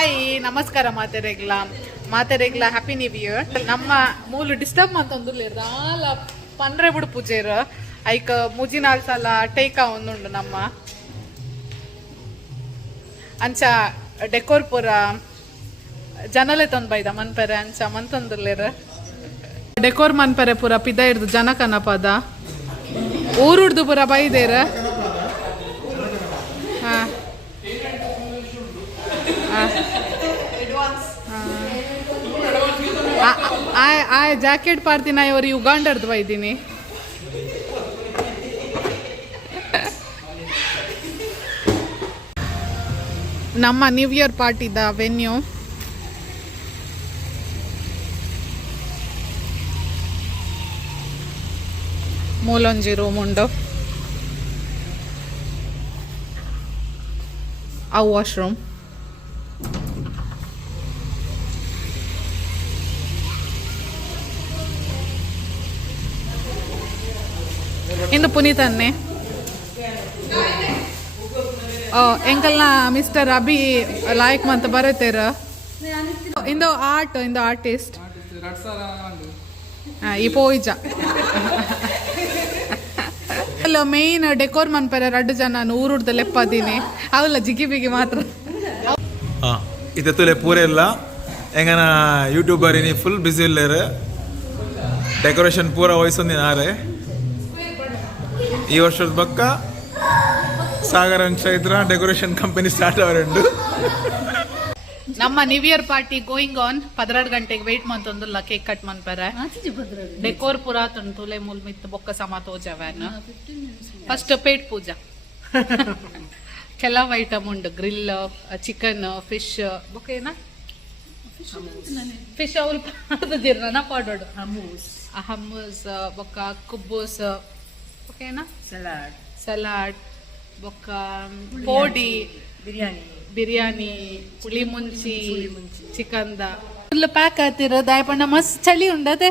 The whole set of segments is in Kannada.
ಹಾಯ್ ನಮಸ್ಕಾರ ಮಾತೆರೆಗ್ಲ ಹ್ಯಾಪಿ ನ್ಯೂ ಇಯರ್. ನಮ್ಮ ಮೂಲು ಡಿಸ್ಟರ್ಬ್ ಅಂತಂದು ದಾಲ ಪಂಡ್ರೆ ಬಿಡು ಪೂಜೆರು ಐಕ್ ಮುಜಿನಾಲ್ ಸಲ ಟೇಕ ಒಂದುಂಡು ನಮ್ಮ ಅಂಚ ಡೆಕೋರ್ ಪೂರ ಜನಲೆ ತಂದು ಬೈದ ಮನ್ಪೆರೆ ಅಂಚ ಮಂತಂದುಲ್ಲೇರ ಡೆಕೋರ್ ಮನ್ಪೆರೆ ಪೂರ ಪಿದ ಹಿಡ್ದು ಜನ ಕನಪದ ಊರುಡ್ದು ಪೂರ ಬೈದೇರ. ಹಾಂ ಆ ಜಾಕೆಟ್ ಪಾಡ್ತೀನಿ ಇವರು ಯುಗಾಂಡರ್ದು ಬೈದೀನಿ. ನಮ್ಮ ನ್ಯೂ ಇಯರ್ ಪಾರ್ಟಿದ ವೆನ್ಯೂ ಮೂಲೊಂಜಿ ರೂಮ್ ಉಂಡು, ಆ ವಾಶ್ರೂಮ್ ಇಂದು ಪುನೀತನ್ನೇ ಎಂಕಲ್ನ ಮಿಸ್ಟರ್ ಅಭಿ ಲಾಯಕ್ ಮಂತ ಬರತೇರ ಇಂದು ಆರ್ಟಿಸ್ಟ್ ಈ ಪೋಯ್ಜ ಅಲ್ಲ ಮೇಯ್ನ್ ಡೆಕೋರ್ ಮನ್ಪೆರ 2 ಜನ ಊರುಡ್ದ ಲೆಪ್ಪದೀನಿ ಅವಲ್ಲ ಜಿಗಿ ಬಿಗಿ ಮಾತ್ರ ಇತ್ತೆ ಪೂರೆ ಇಲ್ಲ ಎಂಗನ ಯೂಟ್ಯೂಬರ್ ಇನಿ ಫುಲ್ ಬಿಸಿ ಇಲ್ಲೇರು ಡೆಕೋರೇಷನ್ ಪೂರ ವಯಸ್ಸೊಂದಿನ ಆರೆ ಈ ವರ್ಷದ ಬಕ್ಕ ಸಾಗರ ಚೈತ್ರ ಡೆಕೋರೇಷನ್ ಕಂಪನಿ ಸ್ಟಾರ್ಟ್ ಅವರೆಂಡು. ನಮ್ಮ new year party going on 12 ಗಂಟೆಗೆ ವೇಟ್ ಮಂತೊಂದುಲ್ಲ ಕೇಕ್ ಕಟ್ ಮನ್ಪೆರೆ ಡೆಕೋರ್ ಪೂರ ತುಲೆ ಮೂಲ್ ಮಿತ್ ಬೊಕ್ಕ ಸಮ ತೋಜವನ್ ಫಸ್ಟ್ ಪೇಟ್ ಪೂಜಾ ಕೆಲವು ಐಟಮ್ ಉಂಡು ಗ್ರಿಲ್ ಚಿಕನ್ ಫಿಶ್ ಬೊಕ್ಕ ಏನ ಫಿಶ್ ಅವ್ರು ಪಾಡ್ದಿರ್ನ ಪಾಡೋಡು ಹಮ್ಮೂಸ್ ಬೊಕ್ಕ ಕುಬ್ಬೂಸ್ ಓಕೆನಾ ಸಲಾಡ್ ಬೊಕ್ಕ ಪೋಡಿ ಬಿರಿಯಾನಿ ಪುಳಿ ಮುಂಚಿ ಚಿಕನ್ದ ಫುಲ್ ಪ್ಯಾಕ್ ಆತಿರೋ ದಾಯಪಣ್ಣ ಮಸ್ತ್ ಚಳಿ ಉಂಡತೆ.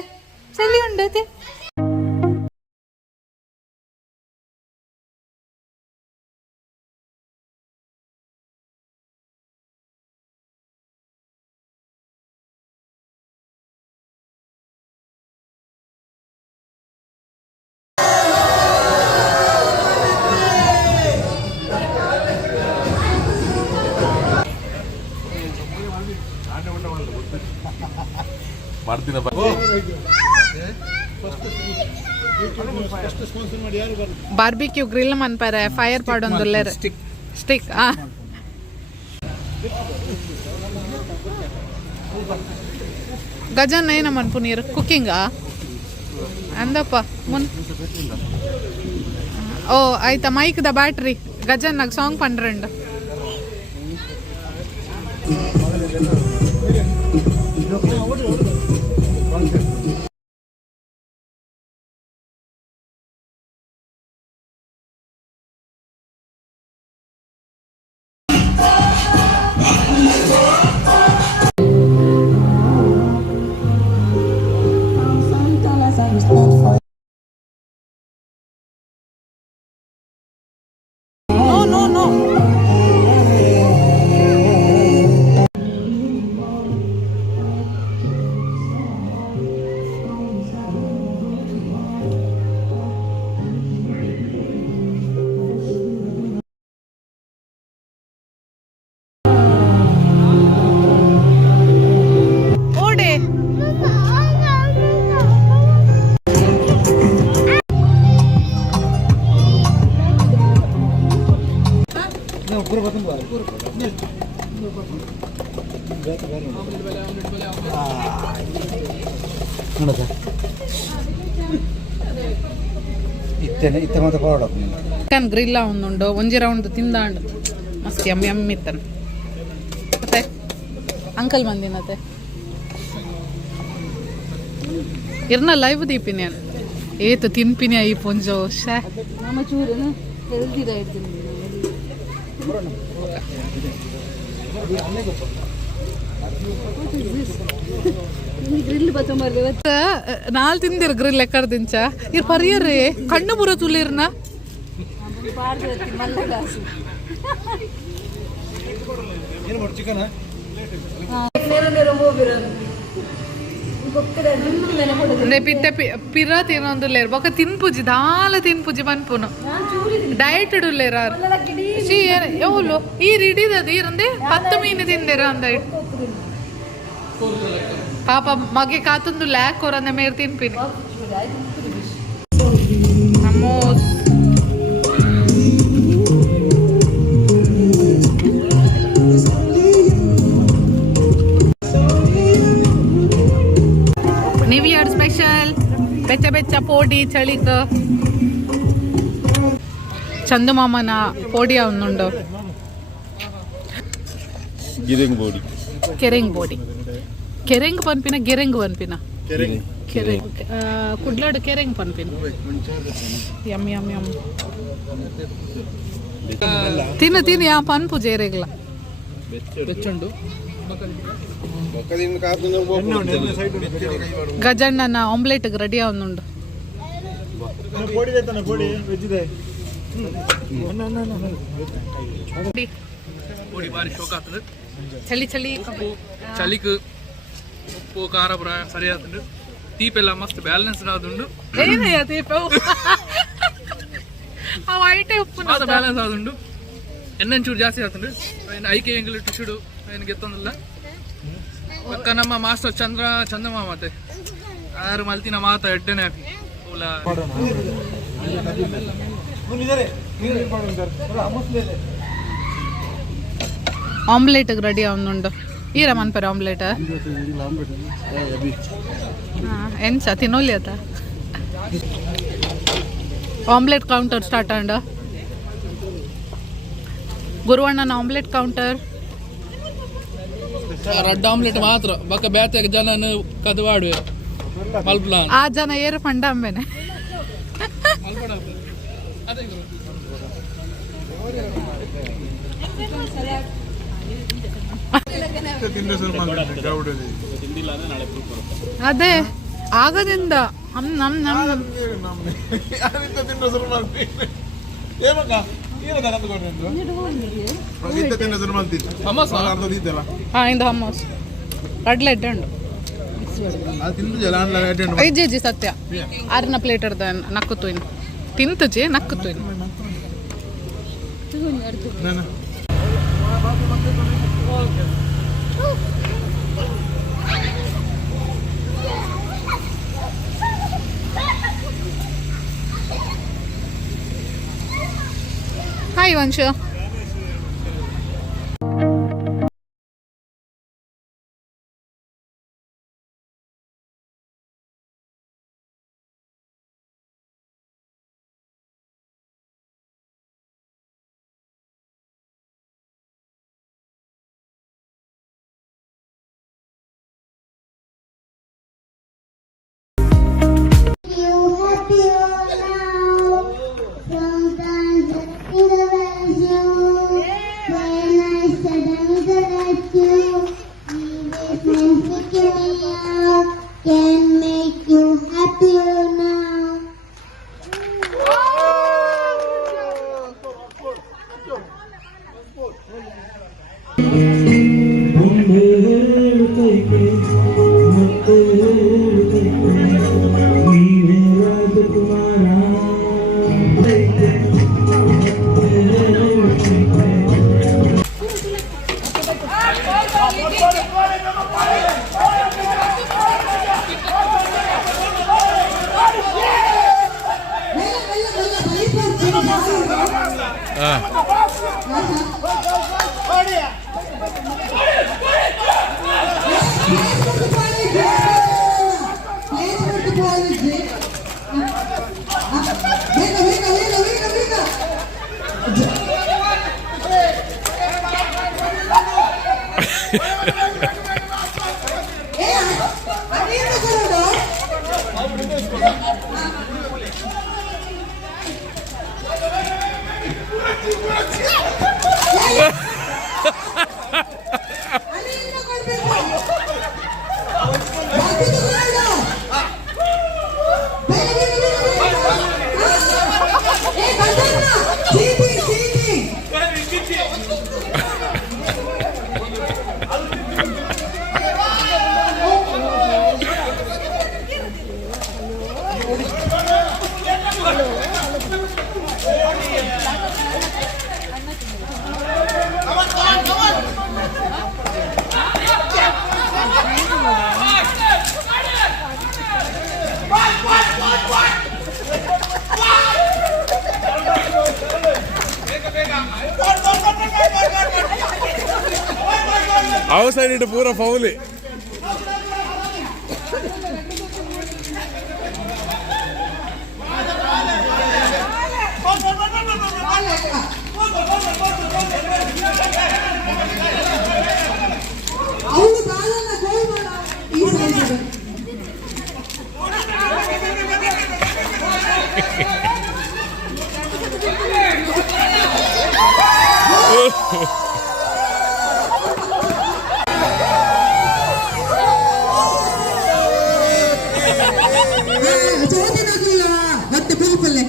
ಬಾರ್ಬಿಕ್ಯೂ ಗ್ರಿಲ್ ಮನ್ಪರೆ ಫೈರ್ ಪಾಡೊಂದುಲ್ಲೆ ಸ್ಟಿಕ್ ಗಜನ್ ಏನ ಮನ್ಪು ನೀರು ಕುಕ್ಕಿಂಗ ಅಂದಪ್ಪ ಮುನ್ ಓ ಆಯ್ತಾ ಮೈಕ್ ದ ಬ್ಯಾಟ್ರಿ ಗಜನ್ನಾಗ ಸಾಂಗ್ ಪಂಡ್ರೆಂಡು ಚಿಕನ್ ಗ್ರಿಲ್ಲ ಒಂದುಂಡು ಒಂಜಿ ರೌಂಡ್ ತಿಂದಾಂಡು ಮಸ್ತ್ ಎಮ್ಮಿ ಇತ್ತನು ಮತ್ತೆ ಅಂಕಲ್ ಮಂದಿನತೆ ಇರ್ನ ಲೈವ್ ದೀಪಿನಿ ಏತು ತಿನ್ಪಿನಿ ಐ ಪೊಂಜೋ ಶೇ ನಮ್ಮ ಚೂರನು ಹೆಲ್ದಿರ ಇರ್ತೀನಿ ಗ್ರಿಲ್ ನಾಲ್ ತಿಂದಿರ ಗ್ರಿಲ್ ಎಕ್ಕರ್ದಿಂಚ ಇರ್ ಪರಿಯರ್ರಿ ಕಣ್ಣು ಬುರ ತುಲಿರ್ನ ಚಿಕನ್ రేపు ఇట్టే పిర్ర తినొందు లేరు ఒక తిన్పుజి దాల తిన్పుజి పన్పును ಡಯಟೆಡ್ ಉಲ್ಲೇರ ಎವಳು ಈ ರಿಡಿದದು ಇರಂದೆ 10 ಮೀನು ತಿಂದೇರ ಅಂದ ಪಾಪ ಮಗೆ ಕಾತೊಂದು ಲ್ಯಾಕ್ ಅವರಂದ ಮೇರ್ ತಿನ್ಪಿನಿ ನಮೋಸ್ ನ್ಯೂ ಇಯರ್ ಸ್ಪೆಷಲ್ ಬೆಚ್ಚ ಬೆಚ್ಚ ಪೋಡಿ ಚಳಿಕ ಚಂದಮಾಮನ ಪೋಡಿಯ ಒಂದುಂಡು ಕೆರೆಂಗ್ ಬೋಡಿ ಕೆರೆಂಗ್ ಪನ್ಪಿನ ಗೆರೆಂಗ್ ಪನ್ಪಿನ ಕೆರೆಂಗ್ ಕುಡ್ಲಾಡು ಕೆರೆಂಗ್ ಪನ್ಪಿನ ಯಮ್ ಯಮ್ ಯಮ್ ತಿನ್ನು ತಿನ್ನು ಯಾ ಪನ್ಪು ಜೇರೆಗ್ಲ ಗಜಣ್ಣನ ಆಮ್ಲೆಟ್ ರೆಡಿ ಅವನುಂಡು ಚಳಿ ಚಳಿ ಚಳಿಕ್ ಉಪ್ಪು ಖಾರ ಪುರ ಸರಿ ಆತುಂಡು ತೀಪೆಲ್ಲ ಮಸ್ತ್ ಬ್ಯಾಲೆನ್ಸ್ ಆದುಂಡು ಏನಯ್ಯ ತೀಪ ಅವ ಐಟೆ ಉಪ್ಪು ಬ್ಯಾಲೆನ್ಸ್ ಆದುಂಡು ಎಣ್ಣೆ ಚೂರು ಜಾಸ್ತಿ ಆತುಂಡು ಐಕೆ ಎಂಗಿಲು ಟಿಶುಡು ಏನು ಗೆತ್ತೊಂದಿಲ್ಲ ಅಕ್ಕ ನಮ್ಮ ಮಾಸ್ಟರ್ ಚಂದಮ್ಮ ಮತ್ತೆ ಯಾರು ಮಲ್ತಿನ ಮಾತ ಎಡ್ಡೆನೆ ಹಾಕಿ ಆಮ್ಲೆಟ್ ರೆಡಿ ಅವನುಂಡು ಈರ ಮನ್ಪರ ಆಮ್ಲೆಟ್ ಎಂಚ ತಿನ್ನೋಲಿ ಆತ ಆಮ್ಲೆಟ್ ಕೌಂಟರ್ ಸ್ಟಾರ್ಟ್ ಅಂಡ ಗುರುವಣ್ಣನ ಆಮ್ಲೆಟ್ ಕೌಂಟರ್ ರೆಡ್ ಆಮ್ಲೆಟ್ ಮಾತ್ರ ಬಕ್ಕ ಬ್ಯಾತ ಜನ ಕದವಾಡುವೆ ಮಲ್ಪಲ ಆ ಜನ ಏರು ಪಂಡ ಅಂಬೆನೆ ಅದೇ ಆಗದಿಂದ ಇಂದ ಹಮ್ಮಸ್ ಕಡ್ಲೆಟ್ ಉಂಡು ಐಜಿ ಸತ್ಯ ಆರಿನ ಪ್ಲೇಟ್ ಇರ್ದ ನಕ್ಕುತ್ತುಯ್ನು ತಿಂತುಜಿ ನಕ್ಕುತ್ತುಯ್ನು ಹಾಯ್ ವಂಶ can make you happier now. Out side it पूरा फाउल है ಅವನು ಬಾಲನ್ನ ಗೋಲ್ ಮಾಡ ಈ ಸೈಡ್ ಜೋದಿನಾಗ್ಲಿಲ್ಲ ಮತ್ತೆ ಗೋಲ್ಪಲ್ಲೆ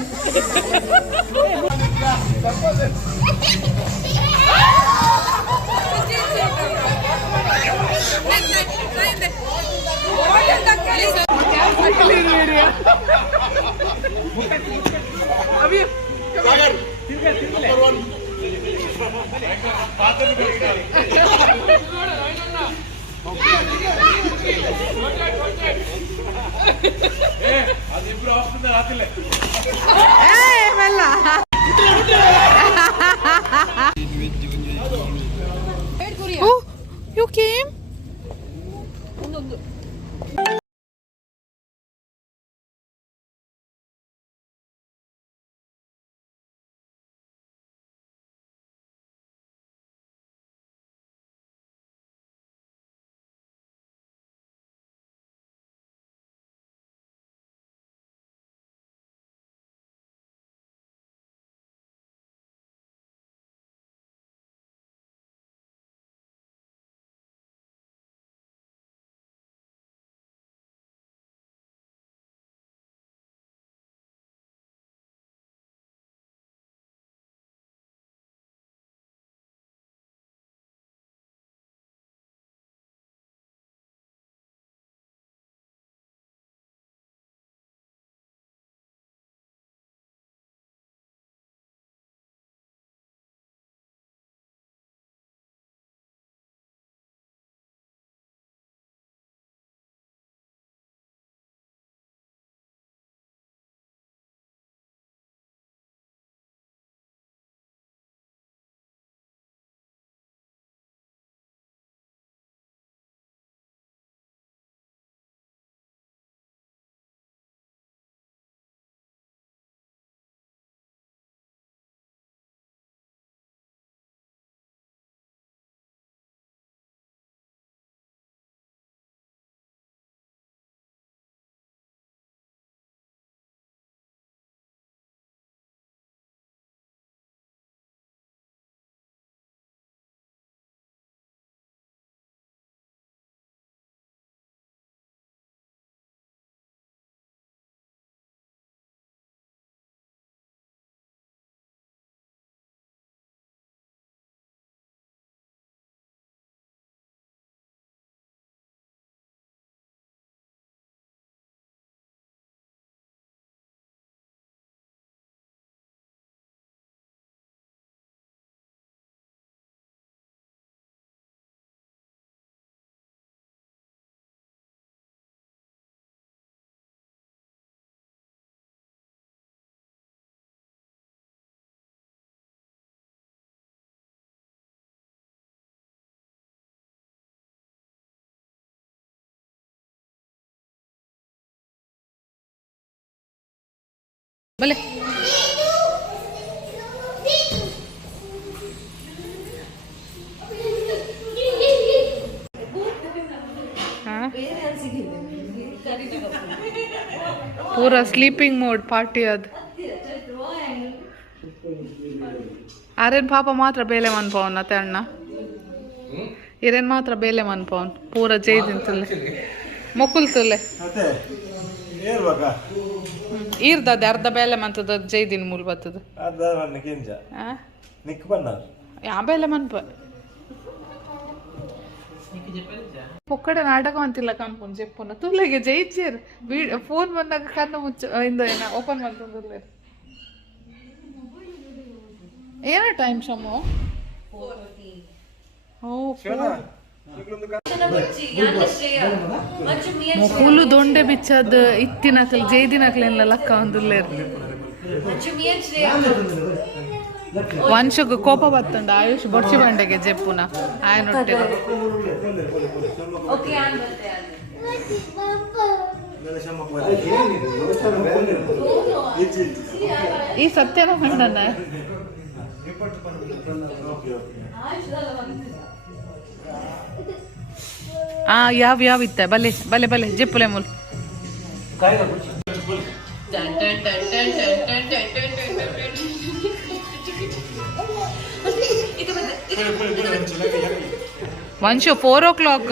Oh, you came? भले पूरा स्लीपिंग मोड पार्टी अद आर्यन पाप मात्र बेले मन पवन अते अण्ण इरेन मात्र बेले मन पवन पूरा जय तिंतले मोकुल्तले ಈರ್ದದ ಅರ್ಧ ಬೇಲೆ ಮಂತದ ಜೈದಿನ ಮೂಲ ಬರ್ತದ ಅದ ನನ್ನಿಂಜ ನಿಕ್ ಬಣ್ಣ ಯಾ ಬೇಲೆ ಮನ್ಪ ಒಕ್ಕಡೆ ನಾಟಕ ಅಂತಿಲ್ಲ ಕಂಪುನ್ ಚೆಪ್ಪುನ ತುಲೆಗೆ ಜೈಚೇರ್ ಫೋನ್ ಬಂದಾಗ ಕಣ್ಣು ಮುಚ್ಚ ಇಂದ ಏನ ಓಪನ್ ಮಾಡ್ತಂದ್ರೆ ಏನ ಟೈಮ್ ಶಮು ಓ ಹುಲು ದೊಂಡೆ ಬಿಚ್ಚದ ಇತ್ತಿನಕಲ್ ಜೈದಿನಕಲೆಲ್ಲ ಲಕ್ಕ ಒಂದುಲ್ಲೇರು ವಂಶಕ್ಕೆ ಕೋಪ ಬರ್ತಂಡ ಆಯುಷ್ ಬೊಡ್ಚಿ ಬಂಡೆಗೆ ಜೆಪ್ಪುನ ಆಯನ ಹೊಟ್ಟೆ ಈ ಸತ್ಯನ ಕಂಡನ ಯಾವ ಇತ್ತ ಬಲೆ ಬಲೆ ಬಲೆ ಜೆಪ್ಪುಲೆ ಮೂಲ್ ವಂಶು 4 o'clock